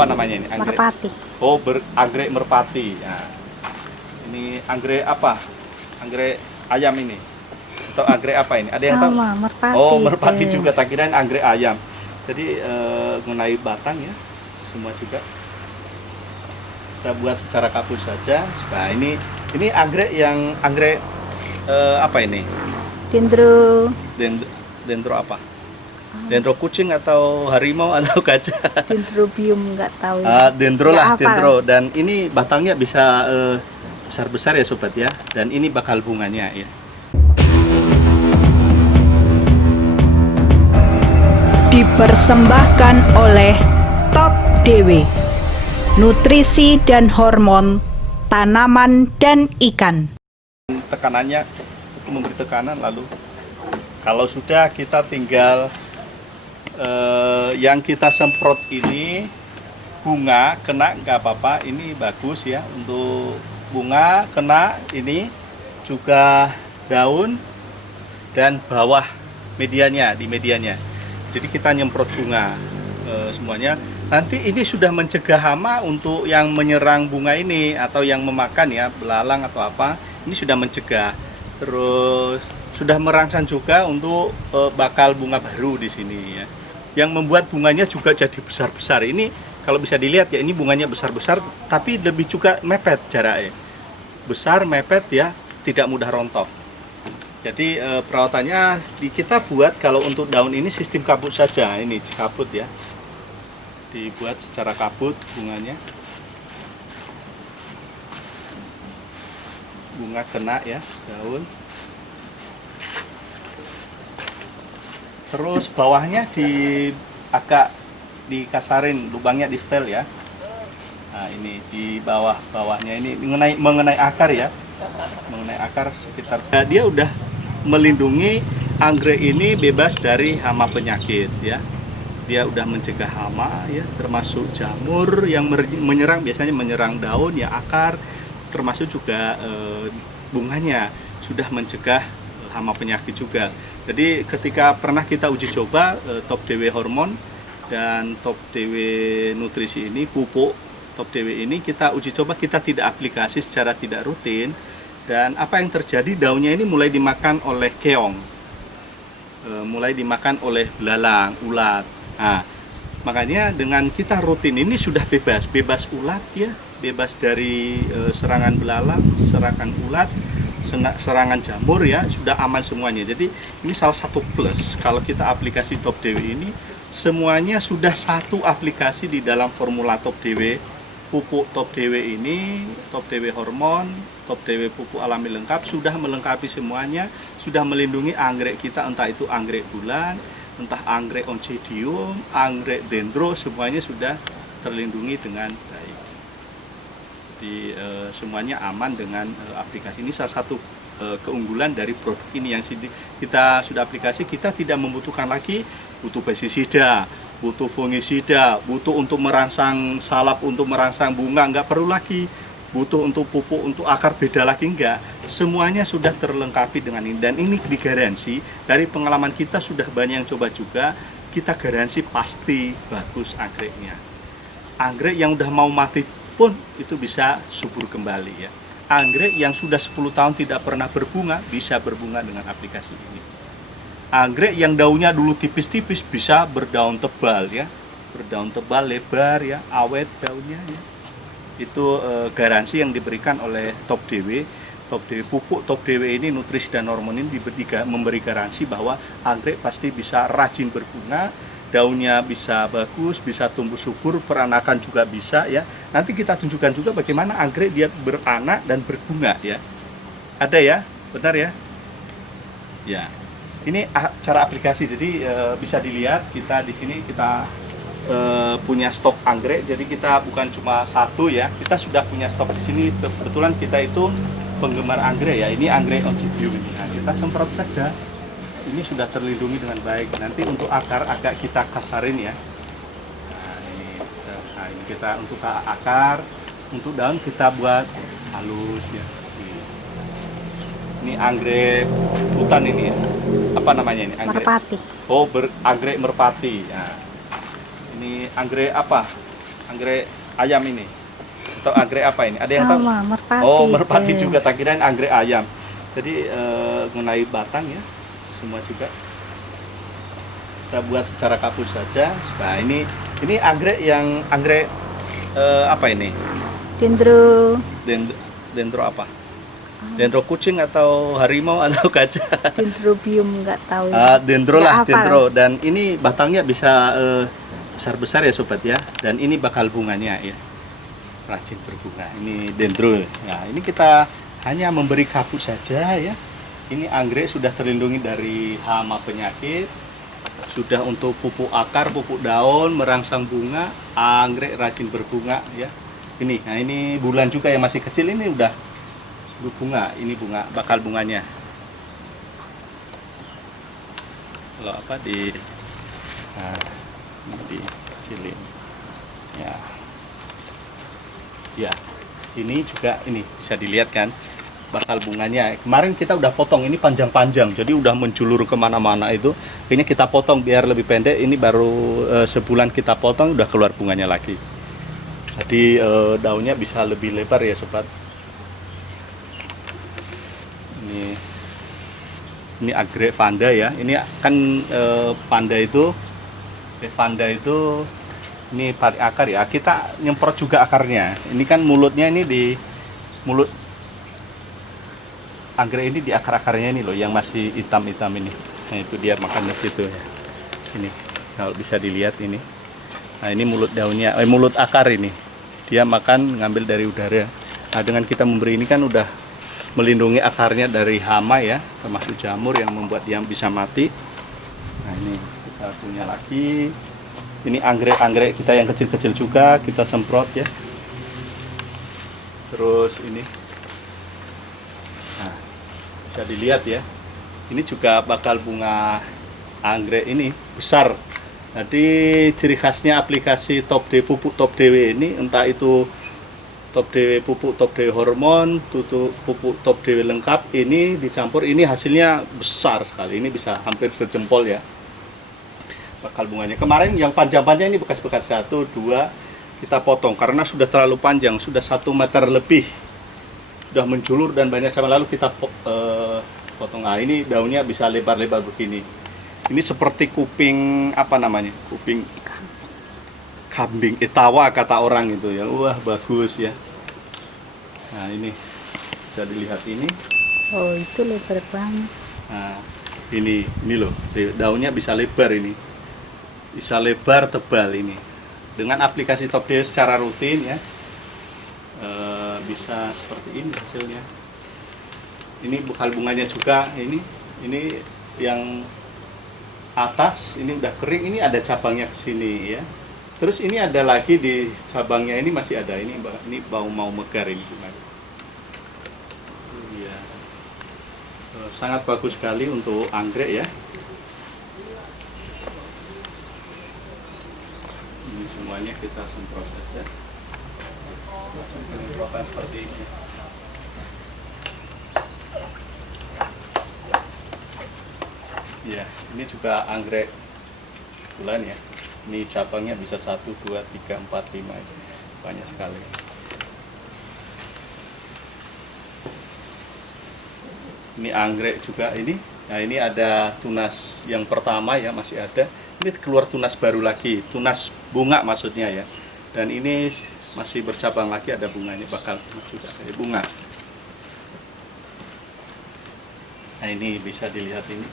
Apa namanya ini? Anggrek. Merpati. Oh, anggrek merpati. Nah, ini anggrek apa? Anggrek ayam ini. Atau anggrek apa ini? Ada yang tahu? Sama, merpati. Oh, merpati juga. Tak kirain anggrek ayam. Jadi mengenai batang ya, semua juga kita buat secara kapur saja. Nah, ini anggrek yang apa ini? Dendro. Dendro apa? Dendro kucing atau harimau atau gajah? Dendrobium nggak tahu. Dendro Nggak lah, hafal. dendro. Dan ini batangnya bisa besar-besar ya sobat ya. Dan ini bakal bunganya ya. Dipersembahkan oleh Top DW, nutrisi dan hormon tanaman dan ikan. Tekanannya itu memberi tekanan, lalu kalau sudah kita tinggal yang kita semprot ini bunga kena nggak apa-apa, ini bagus ya untuk bunga kena, ini juga daun dan bawah medianya, di medianya. Jadi kita nyemprot bunga semuanya. Nanti ini sudah mencegah hama untuk yang menyerang bunga ini atau yang memakan ya, belalang atau apa. Ini sudah mencegah. Terus sudah merangsang juga untuk bakal bunga baru di sini ya. Yang membuat bunganya juga jadi besar-besar. Ini kalau bisa dilihat ya, ini bunganya besar-besar tapi lebih juga mepet jaraknya. Besar, mepet ya, tidak mudah rontok. Jadi perawatannya kita buat kalau untuk daun ini sistem kabut saja. Ini kabut ya. Dibuat secara kabut bunganya. Bunga kena ya, daun. Terus bawahnya agak dikasarin, lubangnya di setel ya. Nah, ini di bawahnya ini mengenai akar ya. Mengenai akar sekitar. Nah, dia udah melindungi anggrek ini bebas dari hama penyakit ya. Dia udah mencegah hama ya, termasuk jamur yang menyerang, biasanya menyerang daun ya, akar, termasuk juga bunganya sudah mencegah hama penyakit juga. Jadi ketika pernah kita uji coba Top DW Hormon dan Top DW Nutrisi ini, pupuk Top DW ini kita uji coba, kita tidak aplikasi secara tidak rutin, dan apa yang terjadi, daunnya ini mulai dimakan oleh keong, mulai dimakan oleh belalang, ulat. Nah, makanya dengan kita rutin ini sudah bebas ulat ya, bebas dari serangan belalang, serangan ulat, serangan jamur ya, sudah aman semuanya. Jadi ini salah satu plus kalau kita aplikasi Top DW ini, semuanya sudah satu aplikasi di dalam formula Top DW. Pupuk Top DW ini, Top DW Hormon, Top DW pupuk alami lengkap, sudah melengkapi semuanya, sudah melindungi anggrek kita, entah itu anggrek bulan, entah anggrek oncidium, anggrek dendro, semuanya sudah terlindungi dengan baik. Jadi semuanya aman dengan aplikasi ini. Salah satu keunggulan dari produk ini yang kita sudah aplikasi, kita tidak membutuhkan lagi butuh pestisida, butuh fungisida, butuh untuk merangsang salap, untuk merangsang bunga, nggak perlu lagi. Butuh untuk pupuk, untuk akar, beda lagi enggak. Semuanya sudah terlengkapi dengan ini, dan ini digaransi dari pengalaman kita, sudah banyak yang coba juga, kita garansi pasti bagus anggreknya. Anggrek yang udah mau mati pun itu bisa subur kembali ya. Anggrek yang sudah 10 tahun tidak pernah berbunga bisa berbunga dengan aplikasi ini. Anggrek yang daunnya dulu tipis-tipis bisa berdaun tebal ya, berdaun tebal, lebar ya, awet daunnya ya. Itu garansi yang diberikan oleh Top DW. Top DW pupuk Top DW ini, nutrisi dan hormon ini memberi garansi bahwa anggrek pasti bisa rajin berbunga, daunnya bisa bagus, bisa tumbuh subur, peranakan juga bisa ya. Nanti kita tunjukkan juga bagaimana anggrek dia beranak dan berbunga ya. Ada ya, benar ya? Ya. Ini cara aplikasi, jadi bisa dilihat kita di sini kita punya stok anggrek, jadi kita bukan cuma satu ya, kita sudah punya stok di sini. Kebetulan kita itu penggemar anggrek ya, ini anggrek oncidium ini. Nah, kita semprot saja, ini sudah terlindungi dengan baik. Nanti untuk akar agak kita kasarin ya. Nah ini kita untuk akar, untuk daun kita buat halus ya. Ini anggrek hutan ini ya. Apa namanya ini? Anggrek. Merpati. Oh, anggrek merpati. Nah, ini anggrek apa? anggrek ayam ini atau anggrek apa ini? Ada yang tahu? Sama, merpati. Oh, merpati itu. juga, tak kirain anggrek ayam. Jadi mengenai batang ya, semua juga kita buat secara kapur saja. Nah, ini anggrek yang apa ini? Dendro. Dendro apa? Dendro kucing atau harimau atau gajah? Dendrobium nggak tahu. Dendro Nggak lah, hafal. dendro. Dan ini batangnya bisa besar-besar ya sobat ya. Dan ini bakal bunganya ya. Rajin berbunga. Ini dendro. Nah, ini kita hanya memberi kabut saja ya. Ini anggrek sudah terlindungi dari hama penyakit. Sudah untuk pupuk akar, pupuk daun, merangsang bunga, anggrek rajin berbunga ya. Ini, nah ini bulan juga yang masih kecil ini udah berbunga. Ini bunga, bakal bunganya. Kalau apa nah, ini dikecilin. Ya. Ya, ini juga ini bisa dilihat kan bakal bunganya. Kemarin kita udah potong, ini panjang-panjang, jadi udah menjulur kemana-mana itu. Ini kita potong biar lebih pendek. Ini baru sebulan kita potong udah keluar bunganya lagi. Jadi daunnya bisa lebih lebar ya sobat. Ini anggrek vanda ya. Ini kan vanda itu ini pakai akar ya, kita nyemprot juga akarnya. Ini kan mulutnya ini di mulut anggrek ini di akar-akarnya ini loh, yang masih hitam-hitam ini. Nah itu dia makan di situ ya. Ini kalau bisa dilihat ini. Nah ini mulut daunnya, mulut akar ini. Dia makan ngambil dari udara. Nah dengan kita memberi ini kan udah melindungi akarnya dari hama ya, termasuk jamur yang membuat dia bisa mati. Nah ini kita punya lagi. Ini anggrek kita yang kecil-kecil juga kita semprot ya. Terus ini, nah, bisa dilihat ya. Ini juga bakal bunga anggrek ini besar. Jadi ciri khasnya aplikasi Top D pupuk Top DW ini, entah itu Top DW pupuk Top DW hormon, pupuk Top DW lengkap, ini dicampur, ini hasilnya besar sekali. Ini bisa hampir sejempol ya. Bakal bunganya. Kemarin yang panjang-panjang ini bekas-bekas 1, 2 kita potong karena sudah terlalu panjang, sudah 1 meter lebih, sudah menjulur dan banyak sama, lalu kita potong. Nah ini daunnya bisa lebar-lebar begini. Ini seperti kuping apa namanya, kuping kambing etawa kata orang itu ya. Wah bagus ya. Nah ini bisa dilihat ini. Oh itu lebar banget. Nah ini loh, daunnya bisa lebar ini. Bisa lebar tebal ini dengan aplikasi Top D secara rutin ya, bisa seperti ini hasilnya. Ini bakal bunganya juga, ini yang atas ini udah kering, ini ada cabangnya ke sini ya. Terus ini ada lagi di cabangnya ini masih ada, ini mau megar ini juga. Iya. Sangat bagus sekali untuk anggrek ya. Ini semuanya kita semprot saja. Semprotkan seperti ini. Ya, ini juga anggrek bulan ya. Ini cabangnya bisa 1, 2, 3, 4, 5. Banyak sekali. Ini anggrek juga ini. Nah, ini ada tunas yang pertama ya, masih ada. Ini keluar tunas baru lagi, tunas bunga maksudnya ya. Dan ini masih bercabang lagi, ada bunganya, bakal juga ada bunga. Nah ini bisa dilihat ini,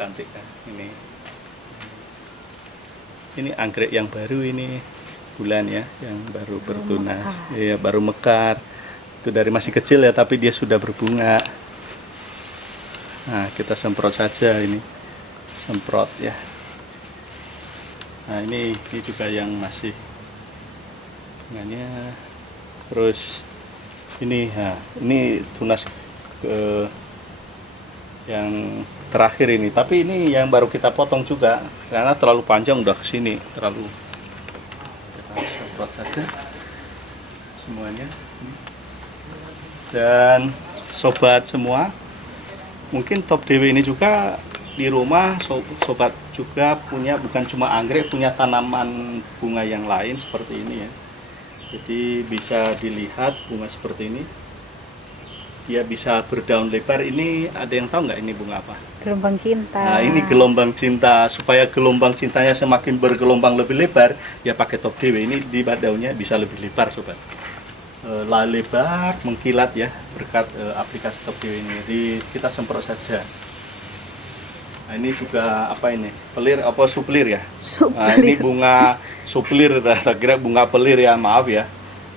cantik kan ini anggrek yang baru ini, bulan ya, yang baru bertunas, ya baru mekar. Itu dari masih kecil ya, tapi dia sudah berbunga. Nah kita semprot saja ini, semprot ya. Nah ini juga yang masih bunganya. Terus ini, nah ini tunas yang terakhir ini, tapi ini yang baru kita potong juga karena terlalu panjang, udah kesini terlalu. Kita semprot saja semuanya. Dan sobat semua, mungkin Top DW ini juga di rumah sobat juga punya bukan cuma anggrek, punya tanaman bunga yang lain seperti ini ya. Jadi bisa dilihat bunga seperti ini. Dia bisa berdaun lebar. Ini ada yang tahu nggak ini bunga apa? Gelombang cinta. Nah, ini gelombang cinta. Supaya gelombang cintanya semakin bergelombang lebih lebar, ya pakai top dewe. Ini di daunnya bisa lebih lebar, sobat. Lebar, mengkilat ya berkat aplikasi top dewe ini. Jadi kita semprot saja. Nah, ini juga apa ini? Pelir apa suplir ya? Nah, ini bunga suplir, tak kira bunga pelir ya, maaf ya.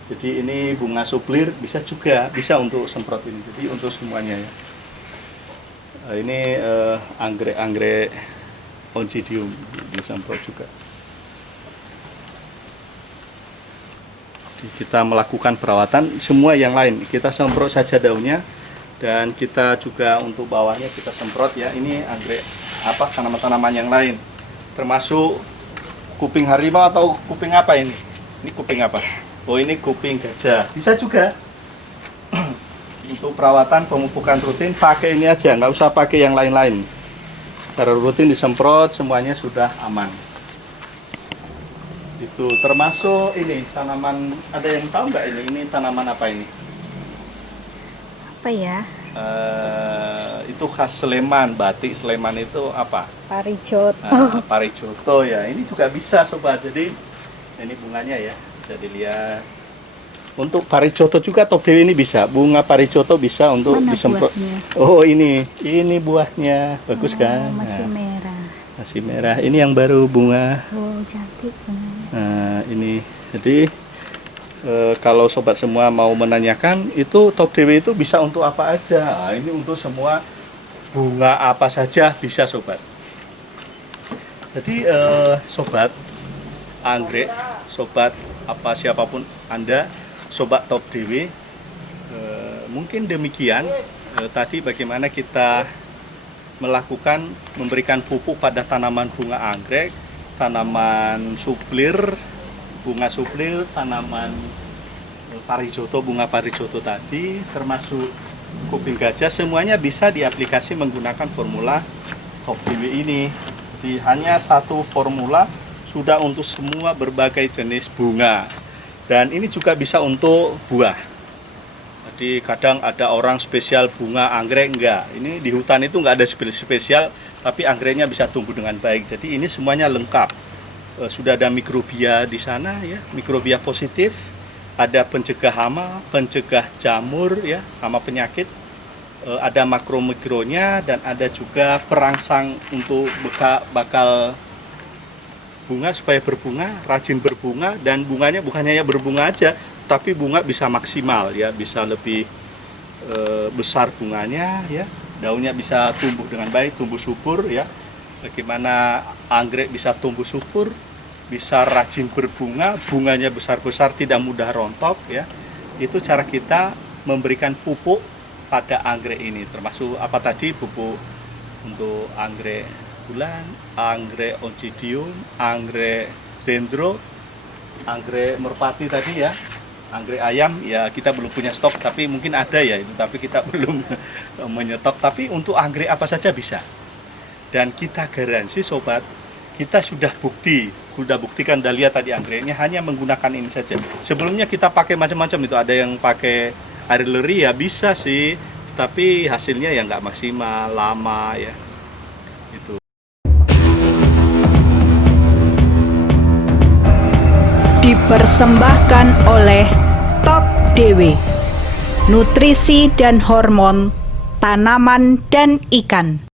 Jadi ini bunga suplir bisa juga, bisa untuk semprot ini. Jadi untuk semuanya ya. Ini anggrek oncidium disemprot juga. Jadi kita melakukan perawatan semua yang lain. Kita semprot saja daunnya. Dan kita juga untuk bawahnya kita semprot ya. Ini anggrek apa tanaman-tanaman yang lain, termasuk kuping harimau atau kuping apa ini? Ini kuping apa? Oh, ini kuping gajah. Bisa juga. Untuk perawatan pemupukan rutin pakai ini aja, nggak usah pakai yang lain-lain. Secara rutin disemprot semuanya sudah aman. Itu termasuk ini tanaman, ada yang tahu nggak ini? Ini tanaman apa ini? Apa ya? Itu khas Sleman, batik Sleman itu apa? Parijoto. Parijoto ya. Ini juga bisa sobat. Jadi ini bunganya ya, bisa dilihat. Untuk parijoto juga top dewe ini bisa. Bunga parijoto bisa untuk Mana disemprot. buahnya? Oh, ini buahnya. Bagus kan? Masih Nah, merah. masih merah. Ini yang baru bunga. Oh, cantik bunganya. Nah, ini. Jadi kalau sobat semua mau menanyakan, itu top dewe itu bisa untuk apa aja? Nah, ini untuk semua bunga apa saja bisa sobat. Jadi sobat anggrek, sobat apa siapapun Anda, sobat top dewe, mungkin demikian tadi bagaimana kita melakukan memberikan pupuk pada tanaman bunga anggrek, tanaman suplir, bunga suplir, tanaman parijoto, bunga parijoto tadi, termasuk kuping gajah, semuanya bisa diaplikasi menggunakan formula top dewe ini. Jadi hanya satu formula sudah untuk semua berbagai jenis bunga, dan ini juga bisa untuk buah. Jadi kadang ada orang spesial bunga anggrek, enggak, ini di hutan itu enggak ada spesial, tapi anggreknya bisa tumbuh dengan baik. Jadi ini semuanya lengkap. Sudah ada mikrobia di sana ya, mikrobia positif, ada pencegah hama, pencegah jamur ya, hama penyakit, ada makro-mikronya, dan ada juga perangsang untuk bakal bunga supaya berbunga, rajin berbunga, dan bunganya bukan hanya berbunga aja, tapi bunga bisa maksimal ya, bisa lebih besar bunganya ya, daunnya bisa tumbuh dengan baik, tumbuh subur ya. Bagaimana anggrek bisa tumbuh subur, bisa rajin berbunga, bunganya besar-besar, tidak mudah rontok ya. Itu cara kita memberikan pupuk pada anggrek ini, termasuk apa tadi, pupuk untuk anggrek bulan, anggrek oncidium, anggrek dendro, anggrek merpati tadi ya, anggrek ayam ya, kita belum punya stok, tapi mungkin ada ya itu, tapi kita belum menyetok. Tapi untuk anggrek apa saja bisa. Dan kita garansi sobat, kita sudah buktikan, udah lihat tadi anggreknya hanya menggunakan ini saja. Sebelumnya kita pakai macam-macam, itu ada yang pakai arillery ya bisa sih, tapi hasilnya ya nggak maksimal, lama ya. Itu. Dipersembahkan oleh Top Dewe, nutrisi dan hormon tanaman dan ikan.